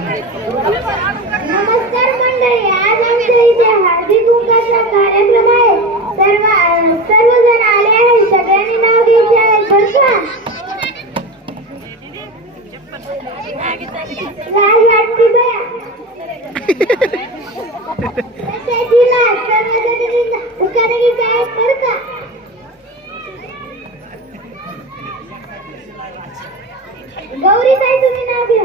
नमस्कार मंडळी आज आमच्या इथे हळदी कुंकाचा कार्यक्रम आहे. सर्व सर्वजण आले आहेत. सगळ्यांनी नाव घ्यायचे आहे. बसवा लाल वाटती गौरी ताई तुम्ही नाव घ्या.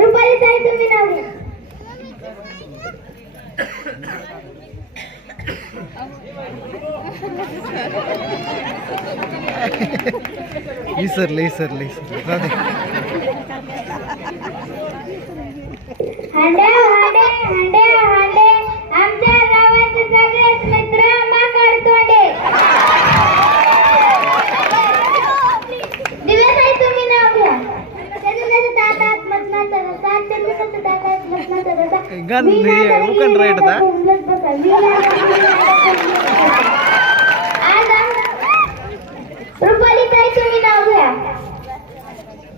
रुपाली ताई तुम्ही नाव घ्या. इसरले इसरले इसरले. गन उकन राईट आम- रुपाली ताई तुम्ही नाव घ्या.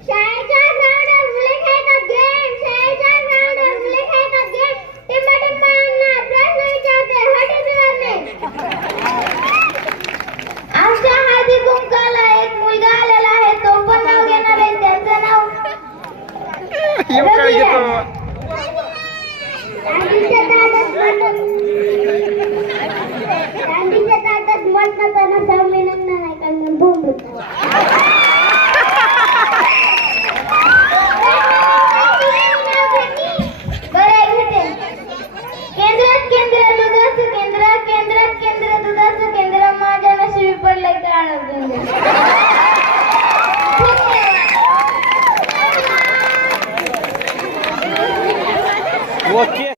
शाळेच्या ग्राउंडवर मुले खेळतात गेम शाळेच्या ग्राउंडवर मुले खेळतात गेम टिंबा टिंबांना प्रश्न विचारते हटे बिवारणे आमच्या हळदी कुंकाला एक मुलगा आलेला आहे तो पण नाव घेणार आहे त्याचं नाव येऊ काय घेतो? चांदीच्या ताटात मटण चांदीच्या ताटात मटणाचा नसा मिळणार नाही कारण बोंब